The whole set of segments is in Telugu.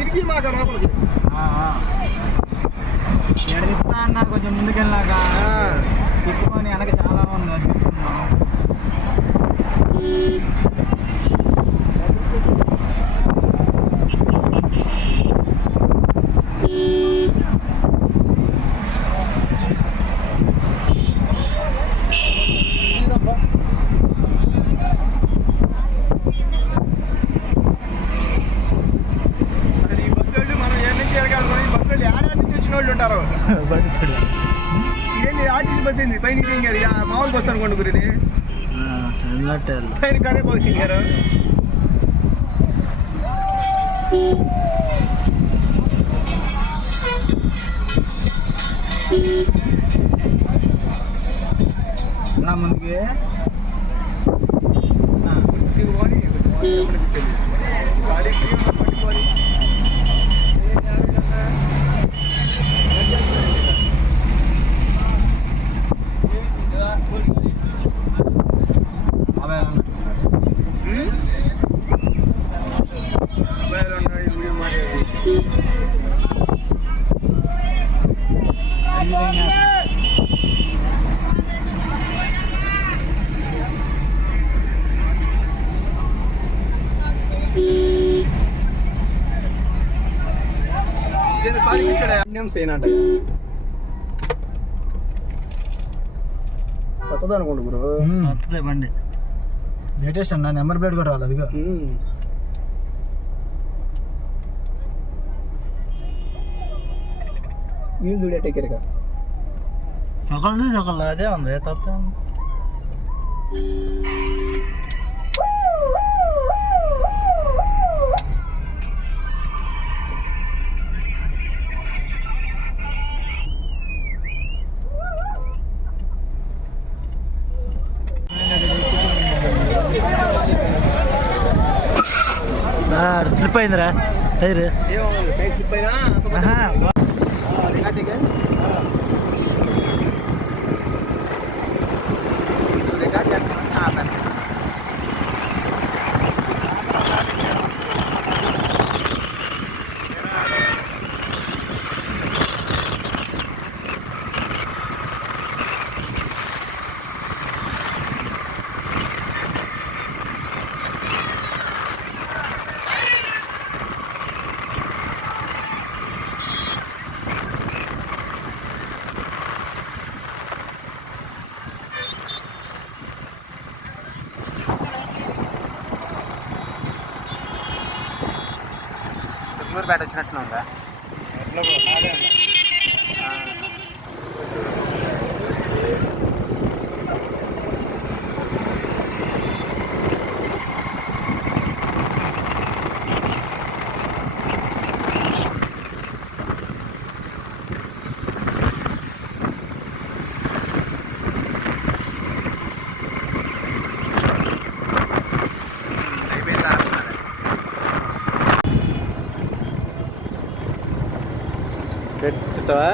ఇరిగి మాక కొంచెం ముందుకెళ్ళాక తిప్పుకొని వెనక చాలా ఉంది తీసుకున్నాం ಅನ್ಕೊಂಡು ಬರೀರಿ ಕರಿಬೋದು ಹಿಂಗಾರ ನಮಗೆ ಹಾಂ కూర్చోడా? అన్యం చేయనంట. కొత్తది అనుకోండి బ్రో. వస్తుంది బండి. లేటెస్ట్ అన్న నెంబర్ ప్లేట్ కూడా రాలేదు అదిగో. వీళ్ళు చూడే టెక్కరిగా ఒకళ్ళు చూసి ఒకళ్ళు అదే ఉంది తప్ప. స్లిప్ అయిందిరా టైర్ స్లిప్ అయినా చిత్తూరుపేట వచ్చినట్టున్నా పెట్టుతావా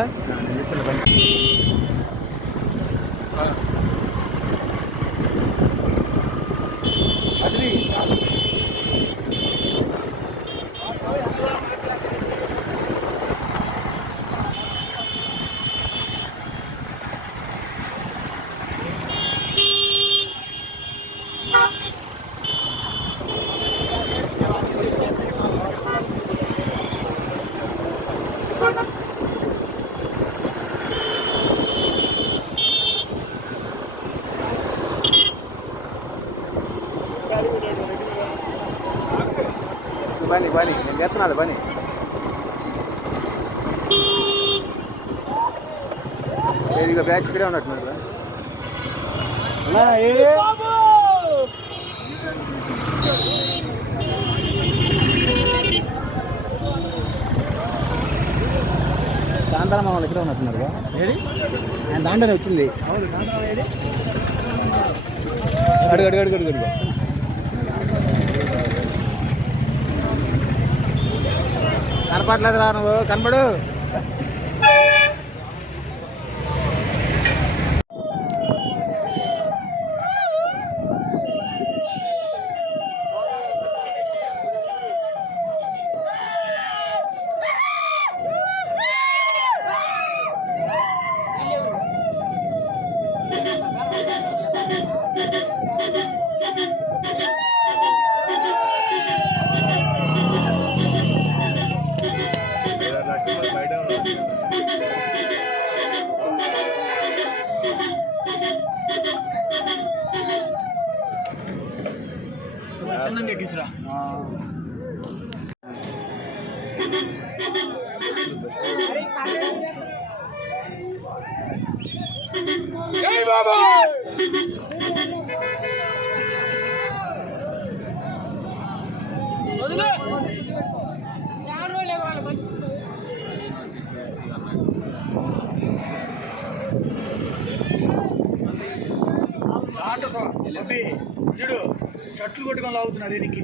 అది పని పని నేను చెప్తున్నాడు పని. ఇక బ్యాచ్ ఇక్కడే ఉన్నట్టున్నారు సాయంత్రం వాళ్ళు ఇక్కడే ఉన్నట్టున్నారు ఆయన దాంట్లోనే వచ్చింది. అడుగు అడుగు అడుగు అడుగు అడుగు. కనపడలేదు రా నువ్వు. కనపడు. జై బాబా చూడు షర్ట్లు కొట్టుకొని లాగుతున్నారు దీనికి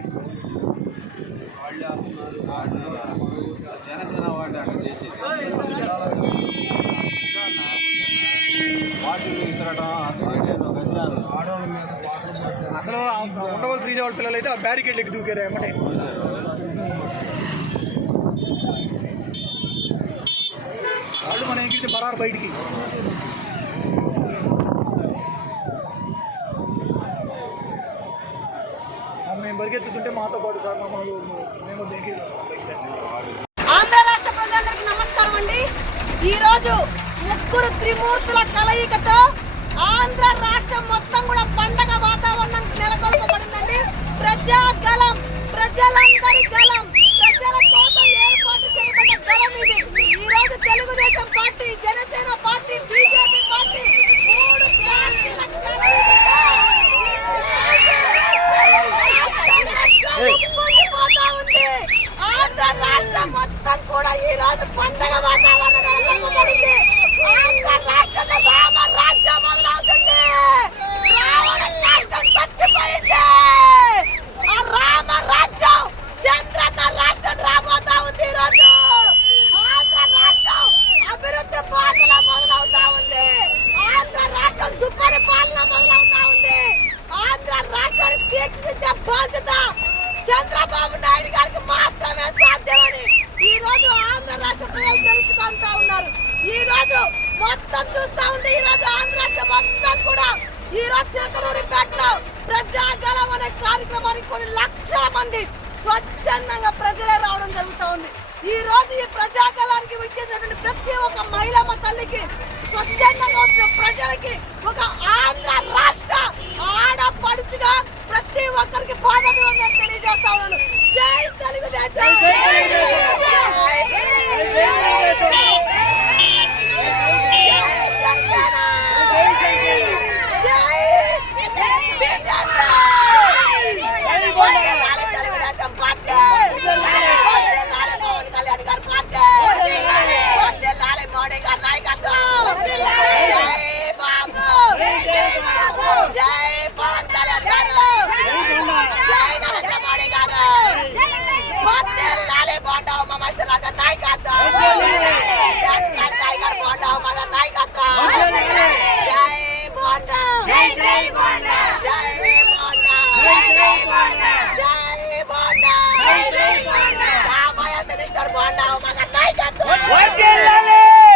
జనసేన వాళ్ళు అక్కడ చేసేది వాటిని విసరడం అది గంజాలు ఆడవాళ్ళ మీద అసలు ఉండవల్ ఉండవలసిన వాళ్ళ పిల్లలు అయితే ఆ బ్యారికేడ్ ఎక్కి దూకారు ఏమంటే వాళ్ళు మనం ఎగిరితే బరారు బయటికి. మేము పరిగెత్తుతుంటే మాతో పాటు సార్ మమ్మల్ని మేము ఆంధ్ర రాష్ట్ర ప్రజలందరికీ నమస్కారం అండి. ఈ రోజు ముగ్గురు త్రిమూర్తుల కలయికతో ఆంధ్ర రాష్ట్రం మొత్తం కూడా పండగ వాతావరణం నెలకొల్పబడిందండి. ప్రజా మొత్తం కూడా ఈ రోజు పండగ వాతావరణం ఆంధ్ర రాష్ట్రంలో రామ రాజ్యం మొదలవుతుంది. రావణ రాష్ట్రం చచ్చిపోయింది ఆ రామ రాజ్యం చంద్రన్న రాష్ట్రం రాబోతా ఉంది ఈ రోజు ఆంధ్ర రాష్ట్రం అభివృద్ధి బాటలో మొదలవుతా ఉంది ఆంధ్ర రాష్ట్రం సుపరిపాలన మొదలవుతా ఉంది ఆంధ్ర రాష్ట్రాన్ని తీర్చిదిద్దే బాధ్యత చంద్రబాబు నాయుడు గారికి మాత్రమే సాధ్యమని ఈ రోజు ఆంధ్ర రాష్ట్ర ప్రజలు తెలుసుకుంటా ఉన్నారు ఈ రోజు మొత్తం చూస్తా ఉంటే ఈ రోజు ఆంధ్ర రాష్ట్రం మొత్తం కూడా ఈ రోజు చిలకలూరిపేటలో ప్రజాగలం అనే కార్యక్రమానికి కొన్ని లక్షల మంది స్వచ్ఛందంగా ప్రజలే రావడం జరుగుతూ ఉంది. ఈ రోజు ఈ ప్రజాగలానికి వచ్చేసినటువంటి ప్రతి ఒక్క మహిళమ్మ తల్లికి స్వచ్ఛందంగా వచ్చిన ప్రజలకి ఒక ఆంధ్ర రాష్ట్ర ఆడపడుచుగా ప్రతి ఒక్కరికి పాదాభివందనం తెలియజేస్తా ఉన్నాను. జై తెలుగుదేశం!